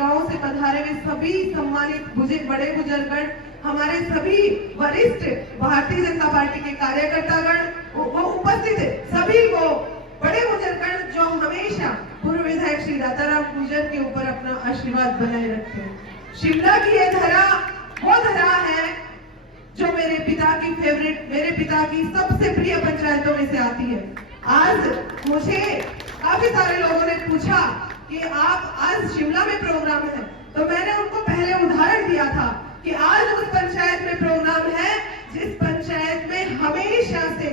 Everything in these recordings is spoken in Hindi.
गांव से पधारे हुए सभी सम्मानित बड़े बुजुर्गगण, हमारे सभी वरिष्ठ भारतीय जनता पार्टी के कार्यकर्तागण वो उपस्थित है, सभी वो बड़े बुजुर्गगण जो हमेशा पूर्व विधायक श्री दाताराम पूजन के ऊपर अपना आशीर्वाद बनाए रखते हैं। शिमला की ये धरा वो धरा है जो मेरे पिता की फेवरेट, मेरे पिता की सबसे प्रिय पंचायतों में से आती है। आज मुझे काफी सारे लोगों ने पूछा कि आप आज शिमला में प्रोग्राम है, तो मैंने उनको पहले उदाहरण दिया था कि आज उस पंचायत में प्रोग्राम है जिस पंचायत में हमेशा से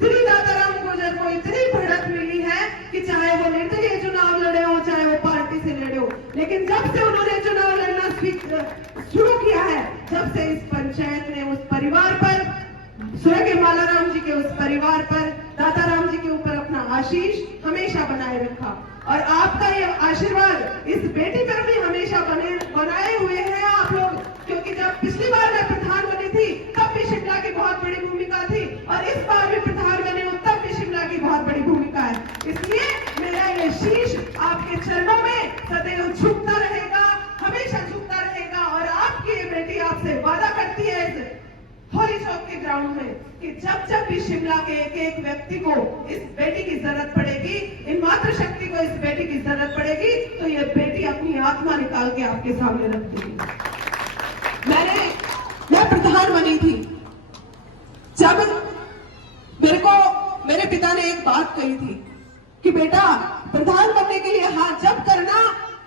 श्री दाताराम गुर्जर को इतनी बढ़त मिली है कि चाहे वो निर्दलीय चुनाव लड़े हो, चाहे वो पार्टी से लड़े हो, लेकिन जब से उन्होंने चुनाव लड़ना शुरू किया है, जब से इस पंचायत ने उस परिवार पर, स्वर्गीय मालाराम जी के उस परिवार पर, दाताराम जी के ऊपर अपना आशीष हमेशा बनाए रखा। और आपका ये आशीर्वाद इस बेटी पर भी हमेशा बनाए हुए हैं आप लोग, क्योंकि जब पिछली बार मैं प्रधान बनी थी तब भी शिमला की बहुत बड़ी भूमिका थी, और इस बार भी प्रधान बनी हूं तब भी शिमला की बहुत बड़ी भूमिका है। इसलिए मेरा ये शीश आपके चरणों में सदैव झुकता रहेगा, हमेशा झुकता रहेगा। और आपकी ये बेटी आपसे वादा करती है इस होली चौक के ग्राउंड में कि जब जब भी शिमला के एक एक व्यक्ति को इस बेटी की जरूरत पड़ेगी, इन मातृशक्ति को इस बेटी की जरूरत पड़ेगी, तो ये बेटी अपनी आत्मा निकाल के आपके सामने रख देगी। मैं प्रधान बनी थी, जब मेरे पिता ने एक बात कही थी कि बेटा प्रधान बनने के लिए हाँ जब करना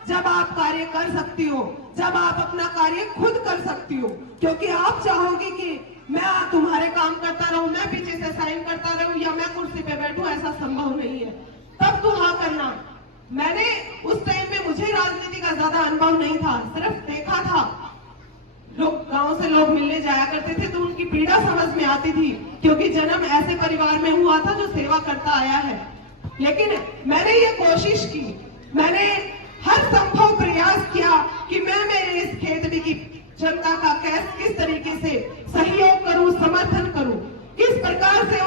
जब आप कार्य कर सकती हो, जब आप अपना कार्य खुद कर सकती हो, क्योंकि आप चाहोगी कि मैं तुम्हारे काम करता रहूं, मैं पीछे से साइन करता रहूं या मैं कुर्सी पे बैठूं, ऐसा संभव नहीं है, तब तो हाँ करना। मैंने उस टाइम में, मुझे राजनीति का ज्यादा अनुभव नहीं था, सिर्फ देखा था, लोग गांव से लोग मिलने जाया करते थे तो उनकी पीड़ा समझ में आती थी, क्योंकि जन्म ऐसे परिवार में हुआ था जो सेवा करता आया है। लेकिन मैंने ये कोशिश की, मैंने हर संभव प्रयास किया कि मैं मेरे इस क्षेत्र की जनता का किस तरीके से सहयोग करूं, समर्थन करूं, किस प्रकार से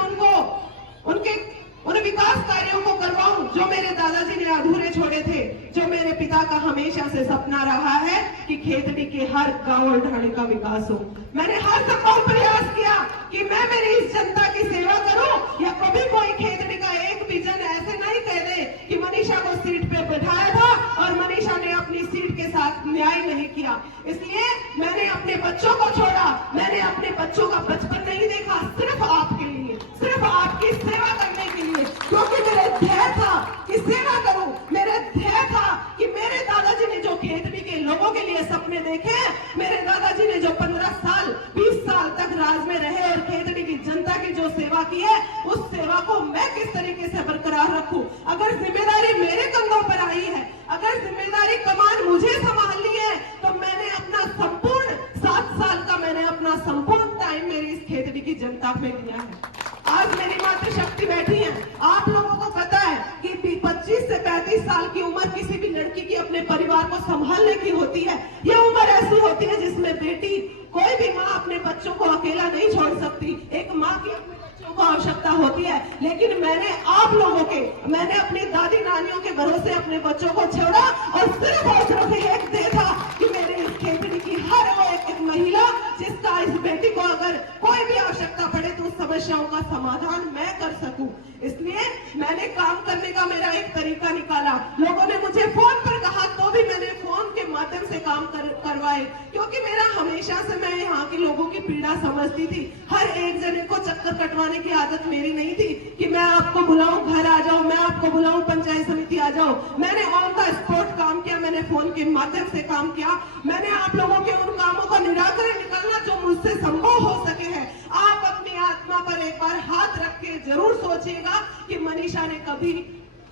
उन विकास कार्यों को करवाऊं जो मेरे दादाजी ने अधूरे छोड़े थे, जो मेरे पिता का हमेशा से सपना रहा है कि खेतड़ी के हर गांव और ढाणे का विकास हो। मैंने हर संभव प्रयास किया कि मैं मेरी इस जनता की सेवा करूं, या कभी कोई खेतड़ी का एक भी जन ऐसे नहीं कह दे कि मनीषा को सीट पे बैठाया था और मनीषा ने अपनी सीट के साथ न्याय नहीं किया। इसलिए मैंने अपने बच्चों को छोड़ा, मैंने अपने बच्चों का बचपन नहीं देखा, सिर्फ आपके लिए, सिर्फ आपकी सेवा करने के लिए, क्योंकि मेरे ध्येय था कि सेवा करूं, मेरे ध्येय था कि मेरे दादाजी ने जो खेतड़ी के लोगों के लिए सपने देखे, मेरे दादाजी ने जो 15 साल 20 साल तक राज में रहे और खेतड़ी की जनता की जो सेवा की है, उस सेवा को मैं किस तरीके से बरकरार रखूं। अगर जिम्मेदारी मेरे कंधों पर आई है, अगर जिम्मेदारी कमान मुझे संभालनी है, तो मैंने अपना संपूर्ण 7 साल का मैंने अपना संपूर्ण टाइम मेरी इस खेतड़ी की जनता पे दिया है। आज मेरी मातृशक्ति बैठी है, आप लोगों को पता है कि 25 से 35 साल की उम्र किसी भी लड़की की अपने परिवार को संभालने की होती है। यह उम्र ऐसी होती है जिसमें बेटी, कोई भी माँ अपने बच्चों को अकेला नहीं छोड़ सकती, एक माँ की अपने बच्चों को आवश्यकता होती है। लेकिन मैंने आप लोगों के, मैंने अपनी दादी नानियों के भरोसे अपने बच्चों को छोड़ा और सिर्फ एक दे था कि मेरे इस खेतड़ी की हर वो एक महिला जिसका इस बेटी को अगर कोई भी आवश्यकता पड़े तो उस समस्याओं का समाधान मैं कर सकूं। इसलिए मैंने काम करने का मेरा एक तरीका निकाला। लोगों ने मुझे फोन पर कहा तो भी मैंने फोन के माध्यम से काम करवाए, क्योंकि मेरा हमेशा से, मैं यहाँ के लोगों की पीड़ा समझती थी। हर एक जने को चक्कर कटवाने की आदत मेरी नहीं थी कि मैं आपको बुलाऊं घर आ जाओ, मैं आपको बुलाऊं पंचायत समिति आ जाओ। मैंने ऑन द स्पॉट काम किया, मैंने फोन के माध्यम से काम किया, मैंने आप लोगों के उन कामों का निराकरण निकालना जो मुझसे संभव हो सके है। आप अपनी आत्मा पर एक बार हाथ रख के जरूर सोचिएगा कि मनीषा ने कभी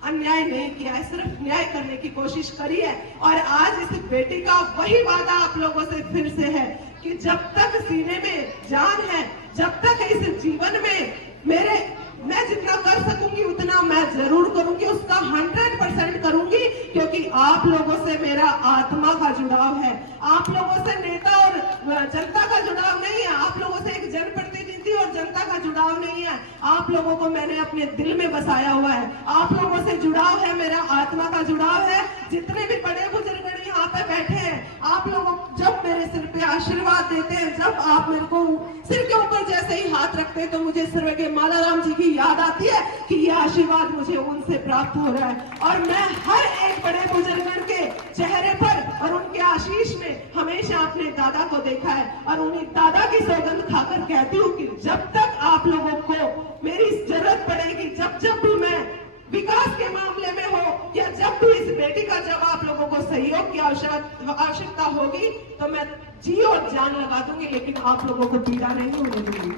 अन्याय नहीं किया है, सिर्फ न्याय करने की कोशिश करी है। और आज इस बेटी का वही वादा आप लोगों से फिर से है कि जब तक सीने में जान है, जब तक इस जीवन में मैं जितना कर सकूंगी उतना मैं जरूर करूंगी, उसका 100% करूंगी, क्योंकि आप लोगों से मेरा आत्मा का जुड़ाव है। आप लोगों से नेता और जनता का जुड़ाव नहीं है, आप लोगों से एक जनप्रतिनिधि और जनता का जुड़ाव नहीं है। आप लोगों को मैंने अपने दिल में बसाया हुआ है, आप लोगों से जुड़ाव है, मेरा आत्मा का जुड़ाव है। जितने भी बड़े बुजुर्ग यहाँ पे बैठे आप लोगों जब मेरे सिर पे आशीर्वाद देते हैं, जब आप मेरे को सिर के ऊपर जैसे ही हाथ रखते हैं, तो मुझे स्वर्गीय मालाराम जी की याद आती है कि ये आशीर्वाद मुझे उनसे प्राप्त हो रहा है। और मैं हर एक बड़े बुजुर्ग के चेहरे पर और उनके आशीष में हमेशा अपने दादा को देखा है, और उन्हीं दादा की सौगंध खाकर कहती हूँ कि जब तक आप लोगों को मेरी जरूरत पड़ेगी, जब जब भी मैं विकास के मामले में हो या जब भी इस बेटी का जब आप लोगों को सहयोग की आवश्यकता होगी, तो मैं जी और जान लगा दूंगी, लेकिन आप लोगों को पीड़ा नहीं होने दूंगी।